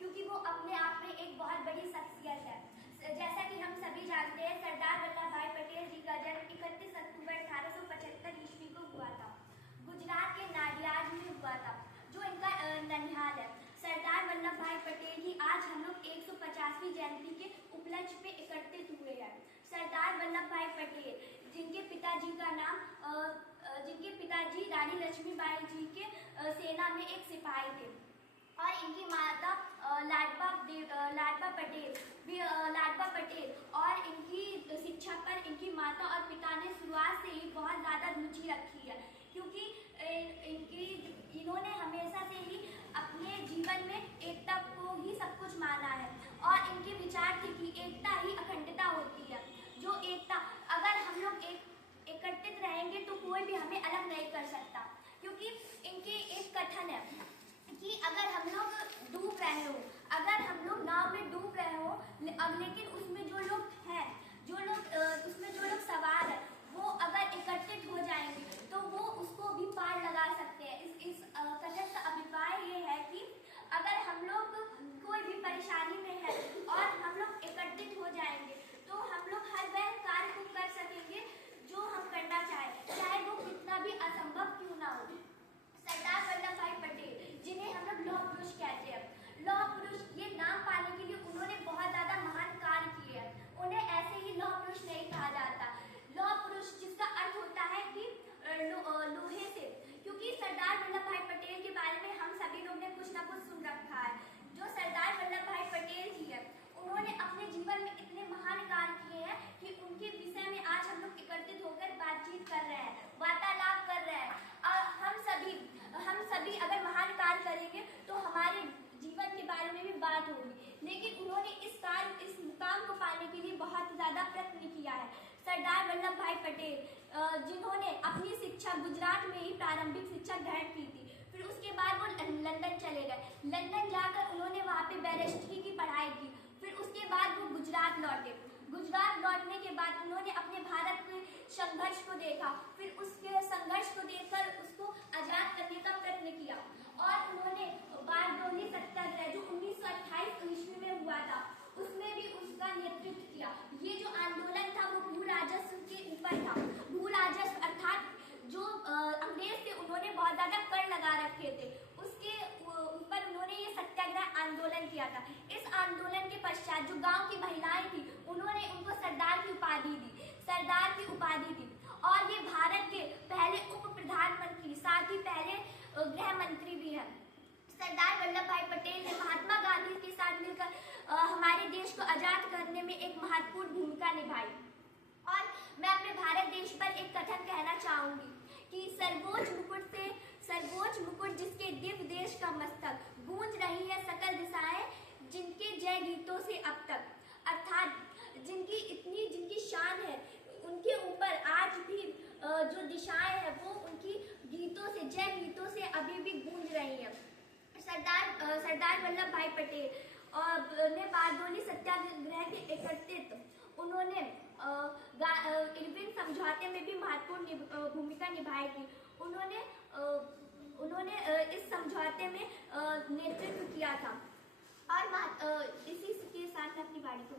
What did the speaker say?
क्योंकि वो अपने आप में एक बहुत बड़ी शख्सियत है। जैसा कि हम सभी जानते हैं, सरदार वल्लभ भाई पटेल जी का जन्म 31 अक्टूबर 1875 ईस्वी को हुआ था। गुजरात के नाडियाड में हुआ था, जो इनका ननिहाल है। सरदार वल्लभ भाई पटेल ही आज हम लोग 150वीं जयंती के उपलक्ष्य पे एकत्रित हुए हैं। सरदार वल्लभ भाई पटेल, जिनके पिताजी का नाम जिनके पिताजी रानी लक्ष्मीबाई जी के सेना में एक सिपाही थे, और इनकी माता लाडबा पटेल और इनकी शिक्षा पर इनकी माता और पिता ने शुरुआत से ही बहुत ज़्यादा रुचि रखी है, क्योंकि इन्होंने हमेशा से ही अपने जीवन में एकता को ही सब कुछ माना है, और इनके विचार थे कि एकता ही अखंडता होती है। जो एकता, अगर हम लोग एकत्रित रहेंगे तो कोई भी हमें अलग नहीं कर सकता, क्योंकि इनके एक कथन है कि अगर हम लोग डूब रहे हो, अगर हम लोग नाव में डूब रहे हो, लेकिन उसमें जो लोग हैं, उसमें जो लोग सवार है, वो अगर एकत्रित हो जाएंगे तो वो उसको भी पार लगा सकते हैं। इस कथन का अभिप्राय ये है कि अगर हम लोग कोई भी परेशानी में है और हम लोग एकत्रित हो जाएंगे तो हम लोग हर वह कार्य को कर सकेंगे जो हम करना चाहें, चाहे वो कितना भी असंभव क्यों ना हो। सरदार वल्लभ भाई पटेल, जिन्हें हम लोग लौह पुरुष कहते हैं, लौह पुरुष ये नाम पाने के लिए उन्होंने बहुत ज्यादा महान कार्य किए हैं। उन्हें ऐसे ही लौह पुरुष नहीं कहा जाता। लौह पुरुष जिसका अर्थ होता है कि लोहे से, क्योंकि सरदार वल्लभ भाई पटेल के बारे में हम सभी लोग ने कुछ ना कुछ सुन रखा है। जो सरदार वल्लभ भाई पटेल जी है, उन्होंने अपने जीवन में इतने महान कार्य किए हैं कि उनके विषय में आज हम लोग एकत्रित होकर बातचीत कर रहे हैं, वार्तालाप कर रहे हैं। हम सभी अगर महान कार्य करेंगे तो हमारे जीवन के बारे में भी बात होगी, लेकिन उन्होंने इस मुकाम को पाने के लिए बहुत ज्यादा प्रयत्न किया है। सरदार वल्लभ भाई पटेल, जिन्होंने अपनी शिक्षा गुजरात में ही प्रारंभिक शिक्षा ग्रहण की थी, फिर उसके बाद वो लंदन चले गए। लंदन जाकर उन्होंने वहाँ पे बैरिस्ट्री की पढ़ाई की, फिर उसके बाद वो गुजरात लौटे। गुजरात लौटने के बाद उन्होंने अपने भारत के संघर्ष को देखा, फिर उसके संघर्ष को देखकर उसको आजाद करने का प्रयत्न किया, और उन्होंने बारडोली सत्याग्रह जो 1928 ईस्वी में हुआ था, उसमें भी उसका नेतृत्व किया। ये जो आंदोलन था वो भू राजस्व के ऊपर था। भू राजस्व अर्थात जो अंग्रेज थे, उन्होंने बहुत ज्यादा कर लगा रखे थे, उसके ऊपर उन्होंने ये सत्याग्रह आंदोलन किया था। इस आंदोलन के पश्चात जो गांव की महिलाएं थी, उन्होंने उनको सरदार की उपाधि दी, और ये भारत के पहले उप प्रधानमंत्री, साथ ही पहले गृह मंत्री भी हैं। सरदार वल्लभ भाई पटेल ने महात्मा गांधी के साथ मिलकर हमारे देश को आजाद करने में एक महत्वपूर्ण भूमिका निभाई। और मैं अपने भारत देश पर एक कथन कहना चाहूंगी कि सर्वोच्च मुकुट जिसके दिव्य देश का मस्तक, गूंज रही है सकल दिशाएं जिनके जय गीतों से अब तक। अर्थात जिनकी शान है, उनके ऊपर आज भी जो दिशाएं हैं वो उनकी जय गीतों से अभी भी गूंज रही हैं। सरदार वल्लभ भाई पटेल ने बारडोली सत्याग्रह के एकत्रित उन्होंने इरविन समझौते में भी महत्वपूर्ण भूमिका निभाई थी। उन्होंने इस समझौते में नेतृत्व किया था, और इसी के साथ अपनी बारी को